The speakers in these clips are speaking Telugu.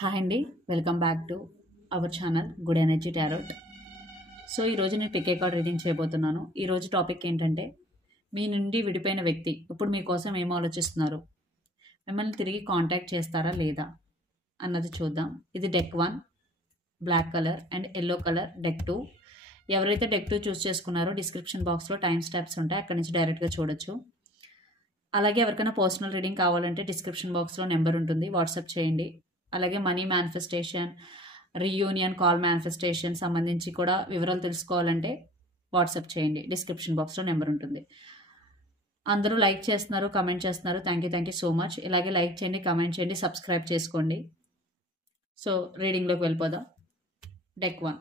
హాయ్ అండి, welcome back to our channel good energy tarot. So ఈరోజు నేను పికే కార్డ్ రీడింగ్ చేయబోతున్నాను. ఈరోజు టాపిక్ ఏంటంటే, మీ నుండి విడిపోయిన వ్యక్తి ఇప్పుడు మీకోసం ఏం ఆలోచిస్తున్నారు, మిమ్మల్ని తిరిగి కాంటాక్ట్ చేస్తారా లేదా అన్నది చూద్దాం. ఇది deck 1 black colour and yellow colour deck 2. ఎవరైతే డెక్ 2 చూస్ చేసుకున్నారో డిస్క్రిప్షన్ బాక్స్లో టైం స్టాప్స్ ఉంటాయి, అక్కడి నుంచి డైరెక్ట్గా చూడొచ్చు. అలాగే ఎవరికైనా పర్సనల్ రీడింగ్ కావాలంటే డిస్క్రిప్షన్ బాక్స్లో నెంబర్ ఉంటుంది, వాట్సాప్ చేయండి. అలాగే money manifestation, reunion, call manifestation సంబంధించి కూడా వివరాలు తెలుసుకోవాలంటే వాట్సాప్ చేయండి, డిస్క్రిప్షన్ బాక్స్లో నెంబర్ ఉంటుంది. అందరూ లైక్ చేస్తున్నారు, కమెంట్ చేస్తున్నారు, థ్యాంక్ యూ సో మచ్. ఇలాగే లైక్ చేయండి, కమెంట్ చేయండి, సబ్స్క్రైబ్ చేసుకోండి. సో రీడింగ్లోకి వెళ్ళిపోదాం. డెక్ 1.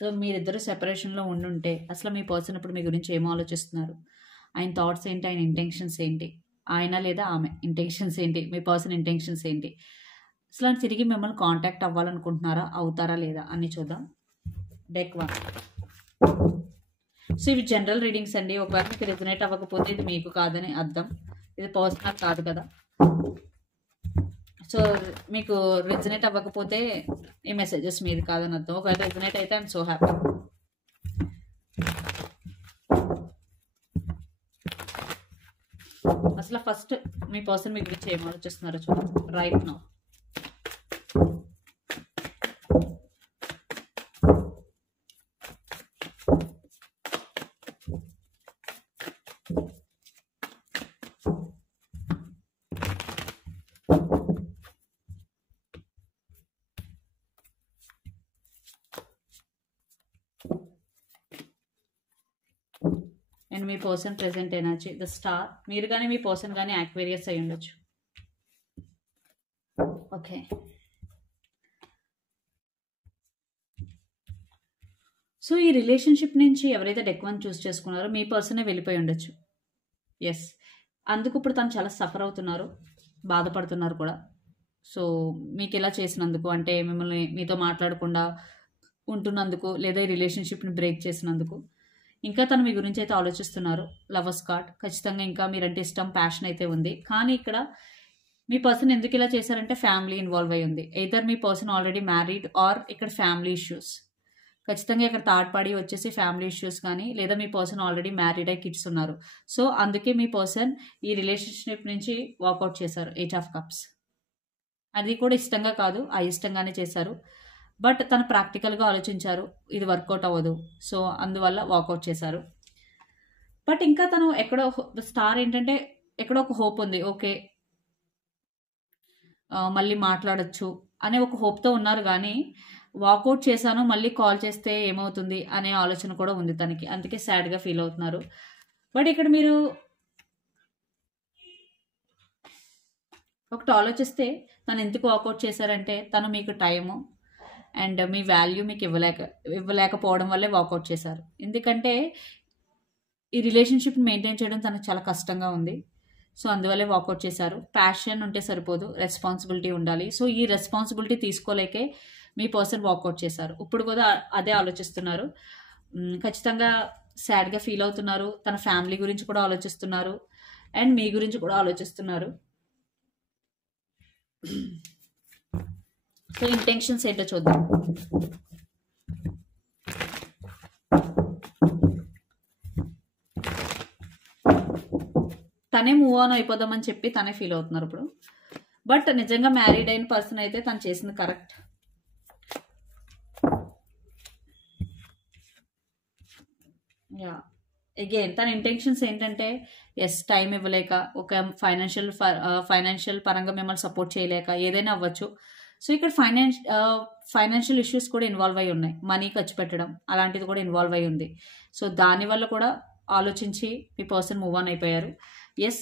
సో మీరిద్దరు సెపరేషన్లో ఉండుంటే అసలు మీ పర్సన్ ఇప్పుడు మీ గురించి ఏం ఆలోచిస్తున్నారు, ఆయన థాట్స్ ఏంటి, ఆయన ఇంటెన్షన్స్ ఏంటి, ఆయన లేదా ఆమె ఇంటెన్షన్స్ ఏంటి, మీ పర్సన్ ఇంటెన్షన్స్ ఏంటి, అసలు తిరిగి మిమ్మల్ని కాంటాక్ట్ అవ్వాలనుకుంటున్నారా, అవుతారా లేదా అని చూద్దాం. డెక్ 1. సో ఇవి జనరల్ రీడింగ్స్ అండి. ఒకవేళ మీకు రెజనేట్ అవ్వకపోతే ఇది మీకు కాదని అర్థం, ఇది పర్సనల్ కాదు కదా. సో మీకు రెజనేట్ అవ్వకపోతే ఈ మెసేజెస్ మీది కాదని అర్థం. ఒకవేళ రెజనేట్ అయితే ఐఎమ్ సో హ్యాపీ. అసలు ఫస్ట్ మీ పర్సన్ మీ గురించి ఏం ఆలోచిస్తున్నారో చూద్దాం right now. And me person present energy the star. మీరు కానీ మీ పర్సన్ కానీ యాక్వేరియస్ అయి ఉండొచ్చు. ఓకే, సో ఈ రిలేషన్షిప్ నుంచి ఎవరైతే డెక్ 1 చూస్ చేసుకున్నారో మీ పర్సనే వెళ్ళిపోయి ఉండొచ్చు. ఎస్, అందుకు ఇప్పుడు తను చాలా సఫర్ అవుతున్నారు, బాధపడుతున్నారు కూడా. సో మీకు ఇలా చేసినందుకు, అంటే మిమ్మల్ని మీతో మాట్లాడకుండా ఉంటున్నందుకు, లేదా ఈ రిలేషన్షిప్ని బ్రేక్ చేసినందుకు. ఇంకా తను మీ గురించి అయితే ఆలోచిస్తున్నారు. లవర్స్ కార్డ్, ఖచ్చితంగా ఇంకా మీరంటే ఇష్టం, ప్యాషన్ అయితే ఉంది. కానీ ఇక్కడ మీ పర్సన్ ఎందుకు ఇలా చేశారంటే ఫ్యామిలీ ఇన్వాల్వ్ అయి ఉంది. Either me person already married or ఇక్కడ ఫ్యామిలీ ఇష్యూస్. ఖచ్చితంగా ఇక్కడ థర్డ్ పార్టీ వచ్చేసి ఫ్యామిలీ ఇష్యూస్ కానీ, లేదా మీ పర్సన్ ఆల్రెడీ మ్యారీడ్ అయి కిడ్స్ ఉన్నారు. సో అందుకే మీ పర్సన్ ఈ రిలేషన్షిప్ నుంచి వాకౌట్ చేశారు. 8 ఆఫ్ కప్స్. అది కూడా ఇష్టంగా కాదు, అయిష్టంగానే చేశారు. బట్ తను ప్రాక్టికల్గా ఆలోచించారు, ఇది వర్కౌట్ అవ్వదు, సో అందువల్ల వాకౌట్ చేశారు. బట్ ఇంకా తను ఎక్కడో స్టార్ ఏంటంటే ఎక్కడో ఒక హోప్ ఉంది. ఓకే, మళ్ళీ మాట్లాడచ్చు అనే ఒక హోప్తో ఉన్నారు. కానీ వాకౌట్ చేశాను, మళ్ళీ కాల్ చేస్తే ఏమవుతుంది అనే ఆలోచన కూడా ఉంది తనకి, అందుకే సాడ్గా ఫీల్ అవుతున్నారు. బట్ ఇక్కడ మీరు ఒకటి ఆలోచిస్తే తను ఎందుకు వాకౌట్ చేశారంటే తను మీకు టైము అండ్ మీ వాల్యూ మీకు ఇవ్వలేకపోవడం వల్లే వాకౌట్ చేశారు. ఎందుకంటే ఈ రిలేషన్షిప్ మెయింటైన్ చేయడం తనకు చాలా కష్టంగా ఉంది. సో అందువల్లే వాకౌట్ చేశారు. ప్యాషన్ ఉంటే సరిపోదు, రెస్పాన్సిబిలిటీ ఉండాలి. సో ఈ రెస్పాన్సిబిలిటీ తీసుకోలేకే మీ పర్సన్ వాకౌట్ చేశారు. ఇప్పుడు కూడా అదే ఆలోచిస్తున్నారు. ఖచ్చితంగా సాడ్గా ఫీల్ అవుతున్నారు. తన ఫ్యామిలీ గురించి కూడా ఆలోచిస్తున్నారు అండ్ మీ గురించి కూడా ఆలోచిస్తున్నారు. సో ఇంటెన్షన్స్ ఏంటో చూద్దాం. తనే మూవ్ ఆన్ అయిపోదామని చెప్పి తనే ఫీల్ అవుతున్నారు ఇప్పుడు. బట్ నిజంగా మ్యారీడ్ అయిన పర్సన్ అయితే తను చేసింది కరెక్ట్. యా, అగైన్ తన ఇంటెన్షన్స్ ఏంటంటే ఎస్, టైం ఇవ్వలేక, ఒక ఫైనాన్షియల్ పరంగా మిమ్మల్ని సపోర్ట్ చేయలేక, ఏదైనా అవ్వచ్చు. సో ఇక్కడ ఫైనాన్షియల్ ఇష్యూస్ కూడా ఇన్వాల్వ్ అయి ఉన్నాయి. మనీ ఖర్చు పెట్టడం అలాంటిది కూడా ఇన్వాల్వ్ అయి ఉంది. సో దానివల్ల కూడా ఆలోచించి మీ పర్సన్ మూవ్ ఆన్ అయిపోయారు. ఎస్,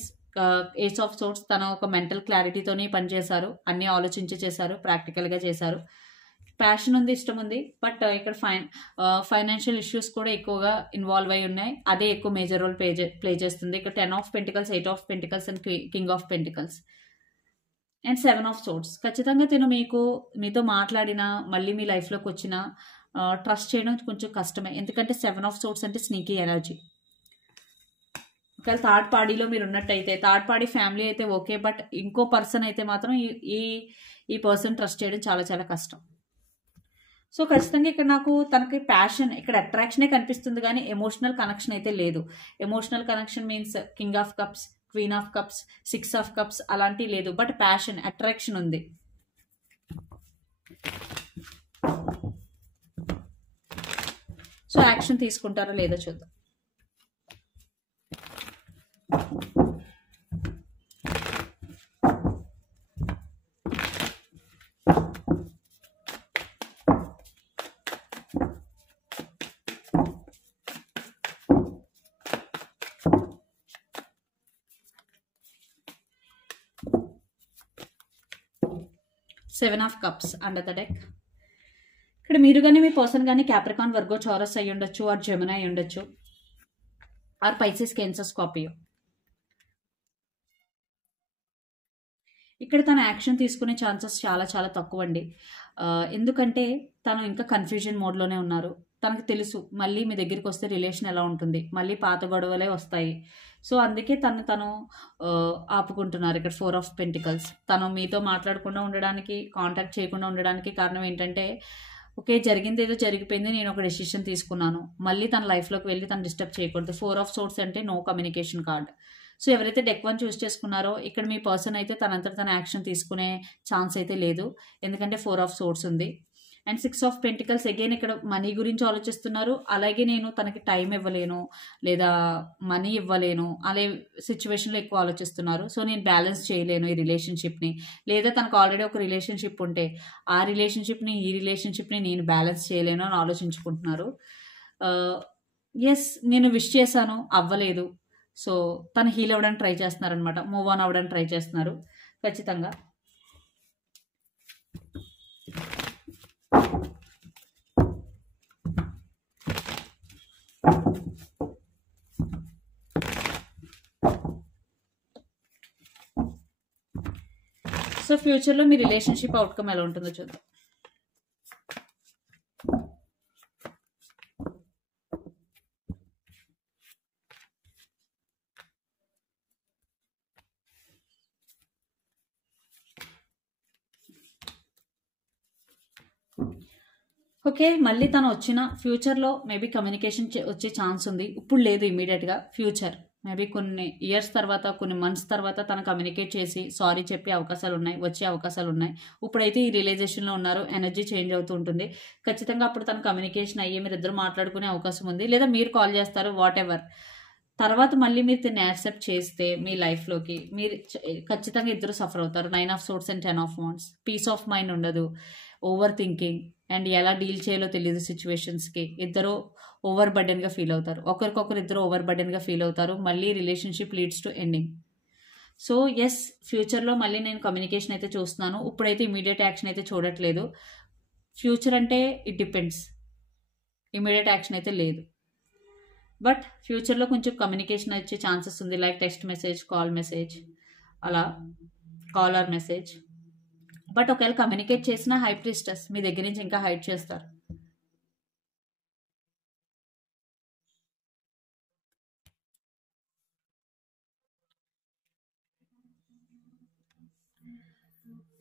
ఏస్ ఆఫ్ సోర్ట్స్, తన ఒక మెంటల్ క్లారిటీతోనే పనిచేశారు, అన్నీ ఆలోచించి చేశారు, ప్రాక్టికల్గా చేశారు. ప్యాషన్ ఉంది, ఇష్టం ఉంది. బట్ ఇక్కడ ఫైనాన్షియల్ ఇష్యూస్ కూడా ఎక్కువగా ఇన్వాల్వ్ అయి ఉన్నాయి. అదే ఎక్కువ మేజర్ రోల్ ప్లే చేస్తుంది. ఇక్కడ 10 of pentacles, 8 of pentacles and king of pentacles and 7 of swords. ఖచ్చితంగా తను మీతో మాట్లాడినా, మళ్ళీ మీ లైఫ్లోకి వచ్చినా ట్రస్ట్ చేయడం కొంచెం కష్టమే. ఎందుకంటే 7 ఆఫ్ సోర్ట్స్ అంటే స్నీకీ ఎనర్జీ. ఒకవేళ థర్డ్ పార్టీలో మీరు ఉన్నట్టయితే, థర్డ్ పార్టీ ఫ్యామిలీ అయితే ఓకే, బట్ ఇంకో పర్సన్ అయితే మాత్రం ఈ ఈ పర్సన్ ట్రస్ట్ చేయడం చాలా చాలా కష్టం. సో ఖచ్చితంగా ఇక్కడ నాకు తనకి ప్యాషన్, ఇక్కడ అట్రాక్షనే కనిపిస్తుంది కానీ ఎమోషనల్ కనెక్షన్ అయితే లేదు. Emotional connection means king of cups, queen of cups, 6 of cups అలాంటివి లేదు. బట్ ప్యాషన్, అట్రాక్షన్ ఉంది. సో యాక్షన్ తీసుకుంటారో లేదో చూద్దాం. Seven of cups under the deck. ఇక్కడ మీరు కానీ మీ పర్సన్ కానీ క్యాప్రికాన్, వర్గో, చౌరస్ అయి ఉండొచ్చు, ఆర్ జెమిని అయి ఉండొచ్చు, ఆర్ పైసెస్, కేన్సర్, స్కార్పియో. ఇక్కడ తన యాక్షన్ తీసుకునే ఛాన్సెస్ చాలా చాలా తక్కువ అండి. ఎందుకంటే తను ఇంకా కన్ఫ్యూజన్ మోడ్లోనే ఉన్నారు. తనకు తెలుసు మళ్ళీ మీ దగ్గరికి వస్తే రిలేషన్ ఎలా ఉంటుంది, మళ్ళీ పాత గొడవలే వస్తాయి. సో అందుకే తను ఆపుకుంటున్నారు. ఇక్కడ 4 ఆఫ్ పెంటికల్స్. తను మీతో మాట్లాడకుండా ఉండడానికి, కాంటాక్ట్ చేయకుండా ఉండడానికి కారణం ఏంటంటే, ఓకే జరిగింది ఏదో జరిగిపోయింది, నేను ఒక డెసిషన్ తీసుకున్నాను, మళ్ళీ తన లైఫ్లోకి వెళ్ళి తను డిస్టర్బ్ చేయకూడదు. 4 ఆఫ్ సోర్స్ అంటే నో కమ్యూనికేషన్ కార్డ్. సో ఎవరైతే డెక్ 1 చూస్ చేసుకున్నారో ఇక్కడ మీ పర్సన్ అయితే తనంతట తన యాక్షన్ తీసుకునే ఛాన్స్ అయితే లేదు. ఎందుకంటే 4 ఆఫ్ సోర్స్ ఉంది. అండ్ 6 ఆఫ్ పెంటికల్స్ అగైన్ ఇక్కడ మనీ గురించి ఆలోచిస్తున్నారు. అలాగే నేను తనకి టైం ఇవ్వలేను లేదా మనీ ఇవ్వలేను అనే సిచ్యువేషన్లో ఎక్కువ ఆలోచిస్తున్నారు. సో నేను బ్యాలెన్స్ చేయలేను ఈ రిలేషన్షిప్ని, లేదా తనకు ఆల్రెడీ ఒక రిలేషన్షిప్ ఉంటే ఆ రిలేషన్షిప్ని ఈ రిలేషన్షిప్ని నేను బ్యాలెన్స్ చేయలేను అని ఆలోచించుకుంటున్నారు. ఎస్ నేను విష్ చేశాను, అవ్వలేదు. సో తను హీల్ అవ్వడానికి ట్రై చేస్తున్నారు అనమాట, మూవ్ ఆన్ అవ్వడానికి ట్రై చేస్తున్నారు ఖచ్చితంగా. సో ఫ్యూచర్లో మీ రిలేషన్షిప్ అవుట్కమ్ ఎలా ఉంటుందో చూద్దాం. ఓకే మళ్ళీ తను వచ్చిన ఫ్యూచర్లో మేబీ కమ్యూనికేషన్ వచ్చే ఛాన్స్ ఉంది. ఇప్పుడు లేదు ఇమీడియట్గా, ఫ్యూచర్ మేబీ కొన్ని ఇయర్స్ తర్వాత, కొన్ని మంత్స్ తర్వాత తను కమ్యూనికేట్ చేసి సారీ చెప్పే అవకాశాలు ఉన్నాయి, వచ్చే అవకాశాలు ఉన్నాయి. ఇప్పుడైతే ఈ రియలైజేషన్లో ఉన్నారు, ఎనర్జీ చేంజ్ అవుతూ ఉంటుంది. ఖచ్చితంగా అప్పుడు తను కమ్యూనికేషన్ అయ్యి మీరు ఇద్దరు మాట్లాడుకునే అవకాశం ఉంది, లేదా మీరు కాల్ చేస్తారు, వాట్ ఎవర్. తర్వాత మళ్ళీ మీరు దీన్ని యాక్సెప్ట్ చేస్తే మీ లైఫ్లోకి మీరు ఖచ్చితంగా ఇద్దరు సఫర్ అవుతారు. 9 of swords and 10 of wands. Peace of mind ఉండదు, ఓవర్ థింకింగ్ అండ్ ఎలా డీల్ చేయాలో తెలియదు సిచ్యువేషన్స్కి. ఇద్దరు ఓవర్ బర్డెన్గా ఫీల్ అవుతారు, ఒకరికొకరు ఇద్దరు ఓవర్ బర్డెన్గా ఫీల్ అవుతారు. మళ్ళీ relationship leads to ending. So yes ఫ్యూచర్లో మళ్ళీ నేను కమ్యూనికేషన్ అయితే చూస్తున్నాను. ఇప్పుడైతే ఇమీడియట్ యాక్షన్ అయితే చూడట్లేదు. ఫ్యూచర్ అంటే ఇట్ డిపెండ్స్, ఇమీడియట్ యాక్షన్ అయితే లేదు. బట్ ఫ్యూచర్లో కొంచెం కమ్యూనికేషన్ వచ్చే ఛాన్సెస్ ఉంది, like text message, call message, అలా కాల్ ఆర్ మెసేజ్. బట్ ఒకవేళ కమ్యూనికేట్ చేసిన హై ప్రీస్టెస్ మీ దగ్గర నుంచి ఇంకా హైడ్ చేస్తారు.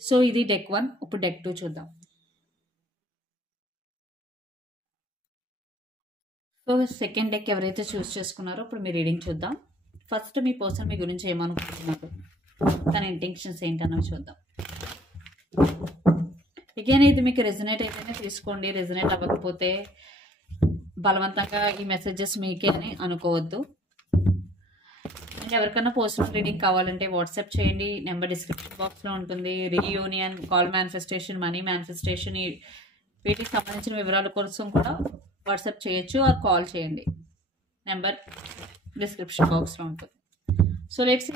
సో ఇది డెక్ 1. ఇప్పుడు డెక్ 2 చూద్దాం. సో సెకండ్ డెక్ ఎవరైతే చూస్ చేసుకున్నారో ఇప్పుడు మీ రీడింగ్ చూద్దాం. ఫస్ట్ మీ పర్సన్ మీ గురించి ఏమనుకుంటున్నారు, తన ఇంటెన్షన్స్ ఏంటన్నవి చూద్దాం. అగైన్ ఇది మీకు రెజనేట్ అయితేనే తీసుకోండి, రెజనేట్ అవ్వకపోతే బలవంతంగా ఈ మెసేజెస్ మీకే అని అనుకోవద్దు. అండ్ ఎవరికైనా పర్సనల్ రీడింగ్ కావాలంటే వాట్సాప్ చేయండి, నెంబర్ డిస్క్రిప్షన్ బాక్స్లో ఉంటుంది. Reunion, call manifestation, money manifestation, వీటికి సంబంధించిన వివరాల కోసం కూడా వాట్సాప్ చేయొచ్చు ఆర్ కాల్ చేయండి, నెంబర్ డిస్క్రిప్షన్ బాక్స్లో ఉంటుంది. So let's see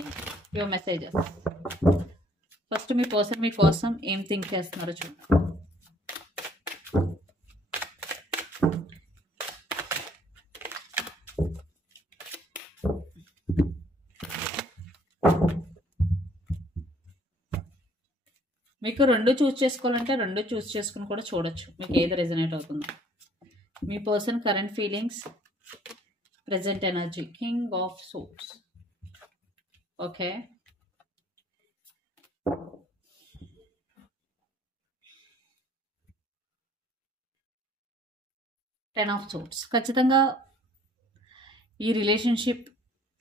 your messages. First మీ పర్సన్ మీ కోసం ఏం థింక్ చేస్తున్నారో చూద్దాం. మీకు రెండు చూస్ చేసుకోవాలంటే రెండు చూస్ చేసుకుని కూడా చూడొచ్చు, మీకు ఏది రెజనేట్ అవుతుందో. మీ person current feelings, present energy, king of swords. Okay 10 of swords. ఖచ్చితంగా ఈ రిలేషన్షిప్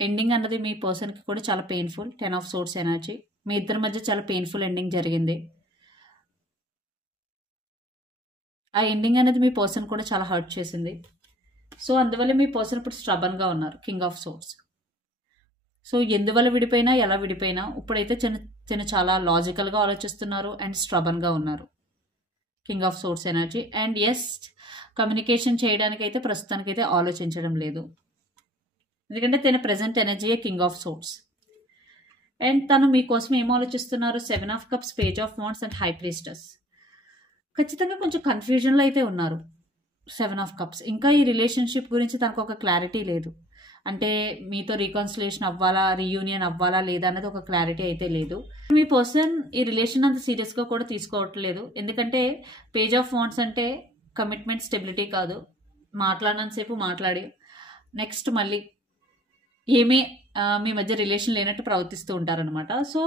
ఎండింగ్ అన్నది మీ పర్సన్కి కూడా చాలా పెయిన్ఫుల్. 10 ఆఫ్ సోర్స్ ఎనర్జీ, మీ ఇద్దరి మధ్య చాలా పెయిన్ఫుల్ ఎండింగ్ జరిగింది. ఆ ఎండింగ్ అనేది మీ పర్సన్ కూడా చాలా హర్ట్ చేసింది. సో అందువల్ల మీ పర్సన్ ఇప్పుడు స్ట్రబన్గా ఉన్నారు. King of source. సో ఎందువల్ల విడిపోయినా, ఎలా విడిపోయినా ఇప్పుడైతే చిన్న చాలా లాజికల్గా ఆలోచిస్తున్నారు అండ్ స్ట్రబన్గా ఉన్నారు. King of swords energy. And yes, communication చేయడానికి అయితే ప్రస్తుతానికైతే ఆలోచించడం లేదు, ఎందుకంటే తన ప్రెజెంట్ ఎనర్జీయే కింగ్ ఆఫ్ సోర్స్. అండ్ తను మీకోసం ఏం ఆలోచిస్తున్నారు? 7 of cups, page of wands and high priestess. ఖచ్చితంగా కొంచెం కన్ఫ్యూజన్లో అయితే ఉన్నారు. 7 ఆఫ్ కప్స్. ఇంకా ఈ రిలేషన్షిప్ గురించి తనకు ఒక క్లారిటీ లేదు. అంటే మీతో రీకన్సిలేషన్ అవ్వాలా, రీయూనియన్ అవ్వాలా లేదా అనేది ఒక క్లారిటీ అయితే లేదు. మీ పర్సన్ ఈ రిలేషన్ అంత సీరియస్గా కూడా తీసుకోవట్లేదు, ఎందుకంటే పేజ్ ఆఫ్ వాండ్స్ అంటే కమిట్మెంట్, స్టెబిలిటీ కాదు. మాట్లాడినంతసేపు మాట్లాడి నెక్స్ట్ మళ్ళీ ఏమీ మీ మధ్య రిలేషన్ లేనట్టు ప్రవర్తిస్తూ ఉంటారనమాట. సో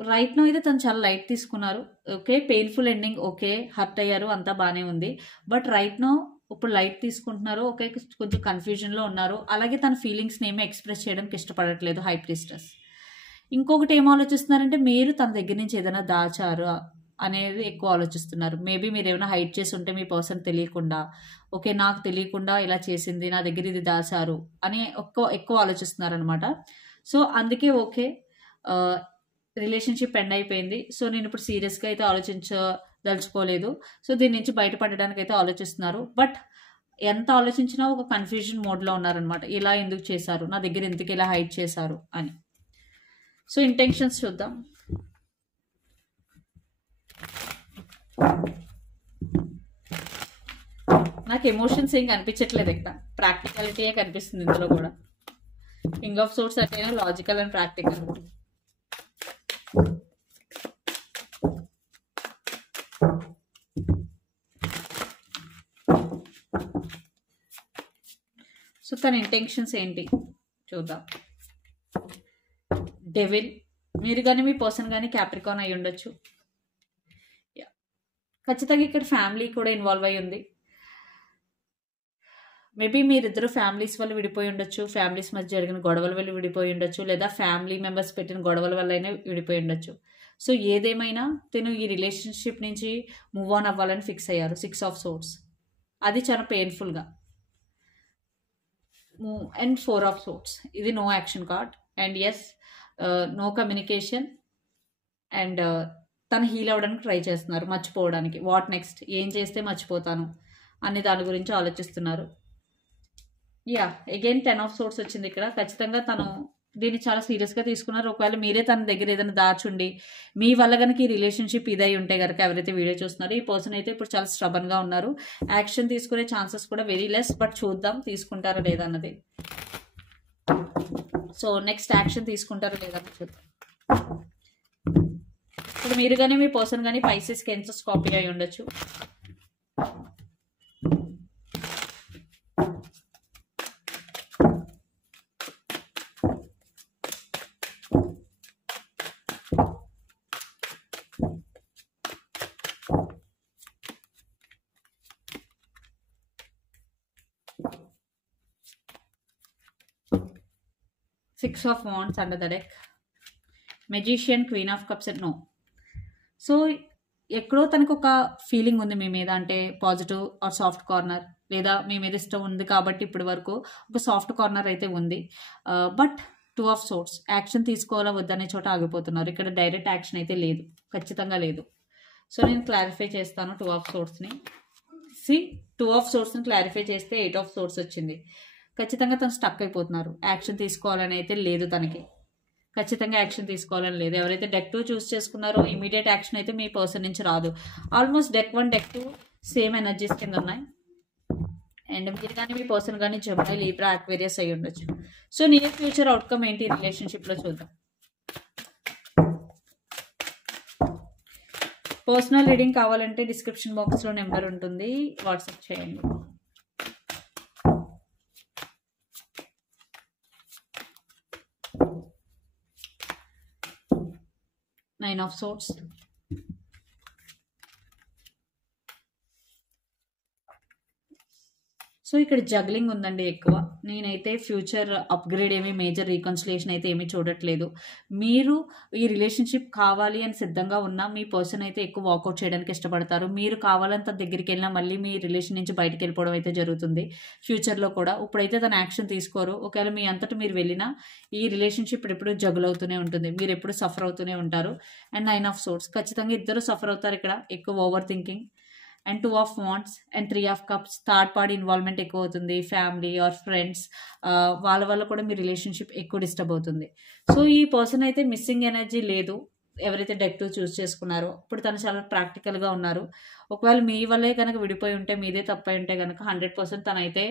రైట్ నో అయితే తను చాలా లైట్ తీసుకున్నారు. Okay, painful ending, okay, hurt అయ్యారు, అంతా బాగానే ఉంది. బట్ రైట్ నో ఇప్పుడు లైట్ తీసుకుంటున్నారు. ఓకే, కొంచెం కన్ఫ్యూజన్లో ఉన్నారు. అలాగే తన ఫీలింగ్స్ని ఏమీ ఎక్స్ప్రెస్ చేయడానికి ఇష్టపడట్లేదు. High priestess. ఇంకొకటి ఏం ఆలోచిస్తున్నారంటే మీరు తన దగ్గర నుంచి ఏదైనా దాచారు అనేది ఎక్కువ ఆలోచిస్తున్నారు. మేబీ మీరు ఏమైనా హైడ్ చేసి ఉంటే మీ పర్సన్ తెలియకుండా, ఓకే నాకు తెలియకుండా ఇలా చేసింది, నా దగ్గర ఇది దాచారు అని ఎక్కువ ఆలోచిస్తున్నారు అనమాట. సో అందుకే ఓకే, రిలేషన్షిప్ ఎండ్ అయిపోయింది. సో నేను ఇప్పుడు సీరియస్గా అయితే ఆలోచించదలుచుకోలేదు. సో దీని నుంచి బయటపడడానికి అయితే ఆలోచిస్తున్నారు. బట్ ఎంత ఆలోచించినా ఒక కన్ఫ్యూజన్ మోడ్లో ఉన్నారనమాట. ఇలా ఎందుకు చేశారు, నా దగ్గర ఎందుకు ఇలా హైడ్ చేశారు అని. సో ఇంటెన్షన్స్ చూద్దాం. నాకు ఎమోషన్స్ ఏం కనిపించట్లేదు, ఇక్కడ ప్రాక్టికాలిటీయే కనిపిస్తుంది ఇందులో కూడా. కింగ్ ఆఫ్ సోర్స్ అంటే లాజికల్ అండ్ ప్రాక్టికల్. సో తన ఇంటెన్షన్స్ ఏంటి చూద్దాం. డెవిల్. మీరు కానీ మీ పర్సన్ కానీ క్యాప్రికాన్ అయి ఉండొచ్చు. ఖచ్చితంగా ఇక్కడ ఫ్యామిలీ కూడా ఇన్వాల్వ్ అయి ఉంది. మేబీ మీరిద్దరు ఫ్యామిలీస్ వల్ల విడిపోయి ఉండొచ్చు, ఫ్యామిలీస్ మధ్య జరిగిన గొడవల వల్ల విడిపోయి ఉండొచ్చు, లేదా ఫ్యామిలీ మెంబర్స్ పెట్టిన గొడవల వల్ల అయినా విడిపోయి ఉండొచ్చు. సో ఏదేమైనా తను ఈ రిలేషన్షిప్ నుంచి మూవ్ ఆన్ అవ్వాలని ఫిక్స్ అయ్యారు. 6 ఆఫ్ సోర్స్. అది చాలా పెయిన్ఫుల్గా. And 4 of swords. ఇది no action card. And yes, no communication. And తను హీల్ అవ్వడానికి ట్రై చేస్తున్నారు, మర్చిపోవడానికి. వాట్ నెక్స్ట్, ఏం చేస్తే మర్చిపోతాను అనే దాని గురించి ఆలోచిస్తున్నారు. అగైన్ 10 ఆఫ్ సోర్స్ వచ్చింది ఇక్కడ. ఖచ్చితంగా తను దీన్ని చాలా సీరియస్గా తీసుకున్నారు. ఒకవేళ మీరే తన దగ్గర ఏదైనా దాచుండి మీ వల్ల కనుక ఈ రిలేషన్షిప్ ఇదై ఉంటే కనుక, ఎవరైతే వీడియో చూస్తున్నారో ఈ పర్సన్ అయితే ఇప్పుడు చాలా స్ట్రబన్గా ఉన్నారు. యాక్షన్ తీసుకునే ఛాన్సెస్ కూడా వెరీ లెస్. బట్ చూద్దాం తీసుకుంటారా లేదా అన్నది. సో నెక్స్ట్ యాక్షన్ తీసుకుంటారా లేదా చూద్దాం. ఇప్పుడు మీరు కానీ మీ పర్సన్ కానీ పైసెస్, కెన్సర్, స్కార్పియో అయి ఉండొచ్చు. Six of Wands under the deck. Magician, Queen of Cups and no. So ఎక్కడో తనకు ఒక ఫీలింగ్ ఉంది మీ మీద, అంటే పాజిటివ్ ఆర్ సాఫ్ట్ కార్నర్, లేదా మీ మీద ఇష్టం ఉంది కాబట్టి ఇప్పటి వరకు ఒక సాఫ్ట్ కార్నర్ అయితే ఉంది. But 2 of swords. యాక్షన్ తీసుకోవాలా వద్దనే చోట ఆగిపోతున్నారు. ఇక్కడ డైరెక్ట్ యాక్షన్ అయితే లేదు, ఖచ్చితంగా లేదు. సో నేను క్లారిఫై చేస్తాను 2 ఆఫ్ సోర్స్ని. 2 ఆఫ్ సోర్స్ని క్లారిఫై చేస్తే 8 ఆఫ్ సోర్స్ వచ్చింది. ఖచ్చితంగా తను స్టక్ అయిపోతున్నారు. యాక్షన్ తీసుకోవాలని అయితే లేదు తనకి. ఖచ్చితంగా యాక్షన్ తీసుకోవాలని లేదు. ఎవరైతే డెక్ 2 చూస్ చేసుకున్నారో ఇమీడియట్ యాక్షన్ అయితే మీ పర్సన్ నుంచి రాదు. Almost deck 1, deck 2 same energies కింద ఉన్నాయి. అండ్ మీరు కానీ మీ పర్సన్ కానీ జెమిని, లిబ్రా, అక్వేరియస్ అయి ఉండొచ్చు. సో నియర్ ఫ్యూచర్ అవుట్కమ్ ఏంటి రిలేషన్షిప్లో చూద్దాం. పర్సనల్ రీడింగ్ కావాలంటే డిస్క్రిప్షన్ బాక్స్లో నెంబర్ ఉంటుంది, వాట్సాప్ చేయండి. Nine of Swords. సో ఇక్కడ జగ్లింగ్ ఉందండి ఎక్కువ. నేనైతే ఫ్యూచర్ అప్‌గ్రేడ్ మేజర్ రీకన్సిలియేషన్ అయితే ఏమీ చూడట్లేదు. మీరు ఈ రిలేషన్‌షిప్ కావాలి అని సిద్ధంగా ఉన్న మీ పర్సన్ అయితే ఎక్కువ వాకౌట్ చేయడానికి ఇష్టపడతారు. మీరు కావాలని తన దగ్గరికెళ్ళినా మళ్ళీ మీ రిలేషన్ నుంచి బయటికెళ్ళిపోవడం అయితే జరుగుతుంది ఫ్యూచర్‌లో కూడా. ఇప్పుడైతే తను యాక్షన్ తీసుకోరు. ఒకవేళ మీ అంతట మీరు వెళ్ళినా ఈ రిలేషన్‌షిప్ ఎప్పుడు జగుల్ అవుతూనే ఉంటుంది. మీరెప్పుడు సఫర్ అవుతూనే ఉంటారు. అండ్ 9 ఆఫ్ సోర్డ్స్ ఖచ్చితంగా ఇద్దరు సఫర్ అవుతారు ఇక్కడ. ఎక్కువ over thinking. And 2 of wands and 3 of cups. Third party involvement ఎక్కువవుతుంది. ఫ్యామిలీ ఆర్ ఫ్రెండ్స్ వాళ్ళ వల్ల కూడా మీ రిలేషన్‌షిప్ ఎక్కువ డిస్టర్బ్ అవుతుంది. సో, ఈ పర్సన్ అయితే మిస్సింగ్ ఎనర్జీ లేదు. ఎవరైతే డెక్ 2 చూస్ చేసుకున్నారో, ఇప్పుడు తను చాలా ప్రాక్టికల్‌గా ఉన్నారు. ఒకవేళ మీ వల్లే గనక విడిపోయి ఉంటే, మీదే తప్పై ఉంటే గనక 100% తనైతే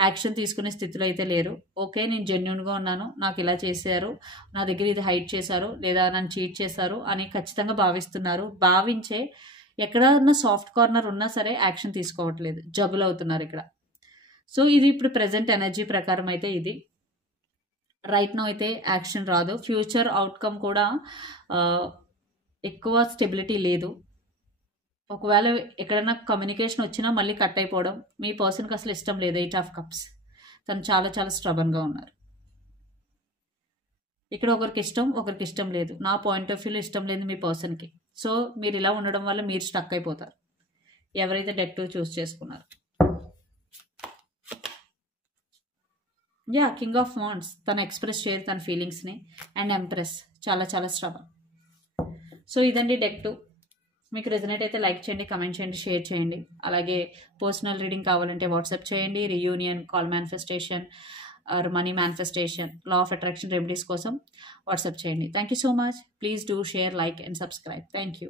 యాక్షన్ తీసుకునే స్థితిలో అయితే లేరు. ఓకే. నేను జెన్యూన్‌గా ఉన్నాను. నాకిలా చేశారు. నా దగ్గర ఇది హైడ్ చేశారు. లేదా నన్ను చీట్ చేశారు అని ఖచ్చితంగా భావిస్తున్నారు. భావించే ఎక్కడన్నా సాఫ్ట్ కార్నర్ ఉన్నా సరే యాక్షన్ తీసుకోవట్లేదు. జగుల్ అవుతున్నారు ఇక్కడ. సో, ఇది ఇప్పుడు ప్రెజెంట్ ఎనర్జీ ప్రకారం అయితే ఇది. రైట్ నౌ అయితే యాక్షన్ రాదు. ఫ్యూచర్ అవుట్‌కమ్ కూడా ఎక్కువ స్టెబిలిటీ లేదు. ఒకవేళ ఎక్కడైనా కమ్యూనికేషన్ వచ్చినా మళ్ళీ కట్ అయిపోవడం. మీ పర్సన్‌కి అసలు ఇష్టం లేదు. 8 ఆఫ్ కప్స్. తను చాలా చాలా స్టబర్న్‌గా ఉన్నారు. ఇక్కడ ఒకరికి ఇష్టం లేదు. నా పాయింట్ ఆఫ్ వ్యూలో ఇష్టం లేదు మీ పర్సన్‌కి. సో, మీరు ఇలా ఉండడం వల్ల మీరు స్టక్ అయిపోతారు. ఎవరైతే డెక్ 2 చూస్ చేసుకున్నారో. King of wands. తను ఎక్స్‌ప్రెస్ చేయరు తన ఫీలింగ్స్‌ని. And empress. చాలా చాలా స్టబర్న్. సో, ఇదండి డెక్ 2. మీకు రెజొనేట్ అయితే లైక్ చేయండి, కమెంట్ చేయండి, షేర్ చేయండి. అలాగే పర్సనల్ రీడింగ్ కావాలంటే వాట్సాప్ చేయండి. Reunion, call manifestation are money manifestation, law of attraction remedies కోసం వాట్సాప్ చేయండి. Thank you so much. Please do share, like and subscribe. Thank you.